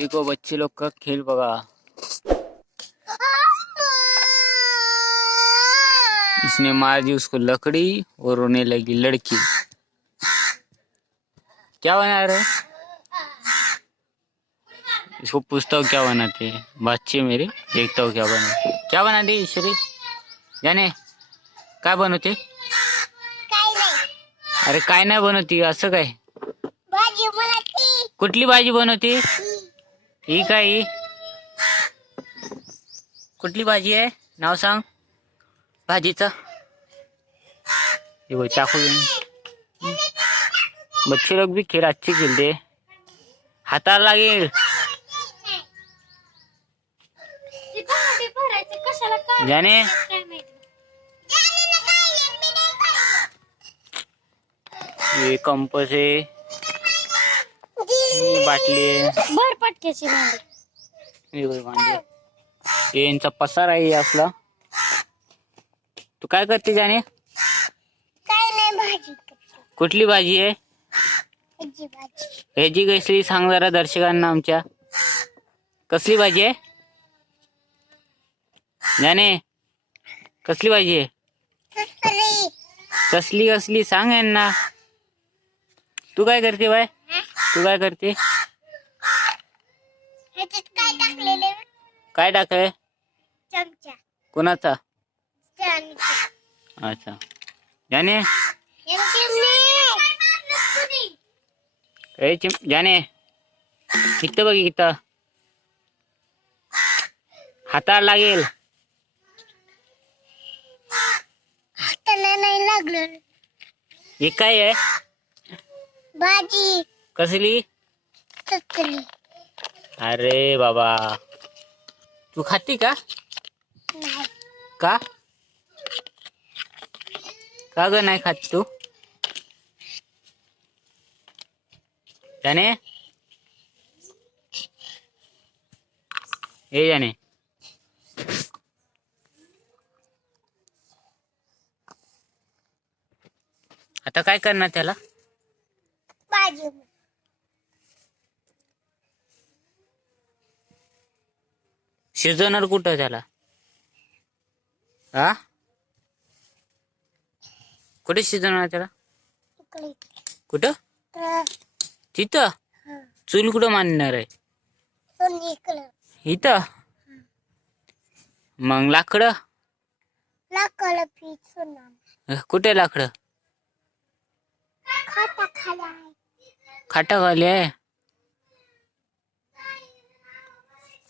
देखो बच्चे लोग का खेल बघा इसने मार दी उसको लकड़ी और रोने लगी लड़की। क्या बना रहे इसको पूछता हूँ क्या बनाते हैं? बच्चे मेरे देखता हूँ क्या बना। क्या बनाते ईश्वरी? जाने काय बनवते अरे काय नाही बनवती असं काय? कुठली भाजी बनवते ही काय ही? कुठली भाजी आहे? नाव सांग. भाजीचं. हे बघ, चाकू घेऊन. बच्चे लोग भी खेळ अच्छे खेळते हाताला लागेल. कशाला जाने. ये कंपस आहे. ही बाटली. आहे भर पटक्याची भांडी. हे बघ भांडी. हे यांचा पसार आहे आपला. तू काय करते जाने? काय नाही भाजी कुठली भाजी आहे? भाजी भाजी. ह्याची कसली सांग जरा दर्शकांना आमच्या. कसली भाजी आहे? जाने कसली भाजी आहे? कसली कसली सांग यांना. तू काय करते बाय? तू काय करते? काय टाकलेले काय चमचा. कोणाचा? अच्छा. जाने ए चिम जाने इथं बघ इथं. हाताला लागेल. हाताला नाही लागलं. हे काय आहे? भाजी. कसली? अरे बाबा. तू खाती का? नाही. का? का ग नाही खात तू? जाने. हे जाने. आता काय करणार त्याला भाजी शिजवणार कुठं त्याला? हा कुठे शिजवणार त्याला? कुठं? तिथं? चूल कुठं मांडणार आहे? इथं? मग लाकडं? कुठे लाकडं? खाता खाला आहे?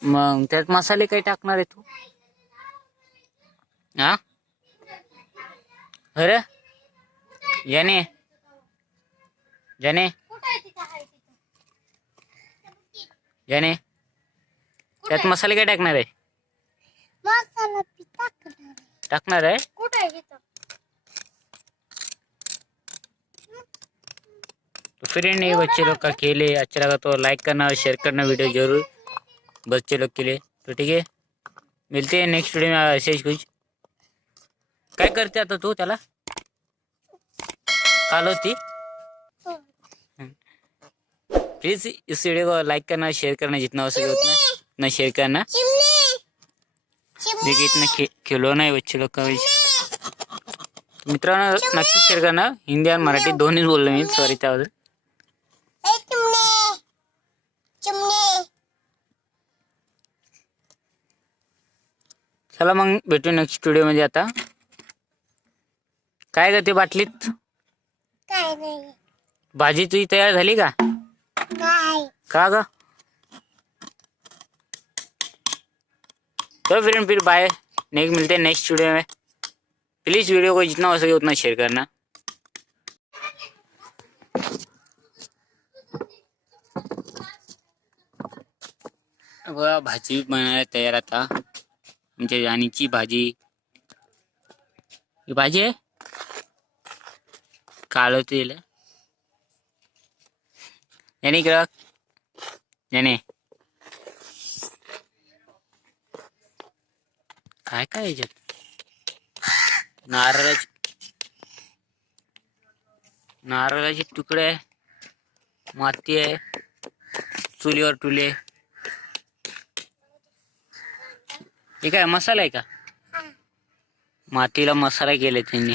मग त्यात मसाले काही टाकणार आहे तू? हा? अरे? याने? याने? याने? त्यात मसाले काय टाकणार आहे? टाकणार आहे? कुठे आहे तो फ्रेंड ये बच्चे लोग का खेल है अच्छा लगा तो लाइक करना और शेयर करना वीडियो जरूर. बच्चे लोग के लिए। तो ठीक है मिलते हैं नेक्स्ट वीडियो में ऐसे ही कुछ। काय करते आता तू त्याला? काल होती? प्लीज इस वीडियो को लाइक करना शेयर करना जितना हो सके उतना उतना शेयर करना। देखिए इतना खिलौना है बच्चे लोग का। मित्रांनो नक्की शेअर करना। हिंदी आणि मराठी दोन्ही बोललो मी सॉरी त्याबद्दल। चला मग भेटू नेक्स्ट व्हिडिओ मध्ये आता. काय करते बाटलीत? काय नाही. भाजी तुझी तयार झाली का? नाही. का ग? तो फ्रेंड फिर बाय नेक्स्ट मिलते हैं नेक्स्ट वीडियो में. प्लीज़ वीडियो को जितना हो सके उतना शेयर करना. भाजी बनाया तैयार आता म्हणजे आमच्या राणीची भाजी. ही भाजी आहे? काळ तेल. याने ग्रह याने काय काय याच्यात? नारळाचे. नारळाचे तुकडे माती आहे. चुलीवर टुले हे काय मसाला आहे का? मातीला मसाला केला त्यांनी.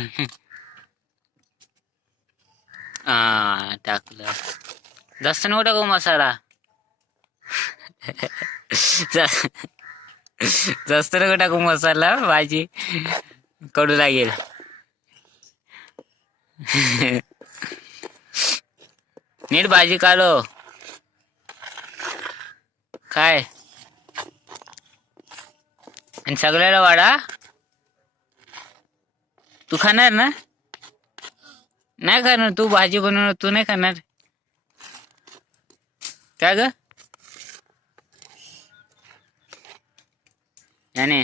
हा टाकलं. जास्त नको टाकू मसाला. जास्त नको टाकू मसाला भाजी. कडू लागेल. नीट भाजी काढो. काय? आणि सगळ्याला वाडा. तू खाणार ना? नाही खाणार तू भाजी बनवणार तू नाही खाणार. काय ग? याने.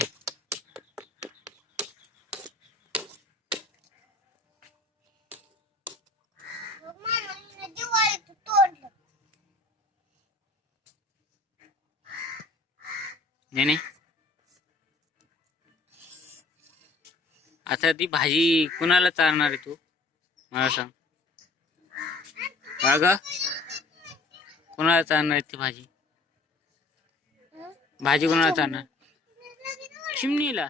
नाही आता ती भाजी कुणाला चालणार आहे तू? मला सांग. अग कुणाला चारणार आहे ती भाजी? भाजी कुणाला चालणार? चिमणीला.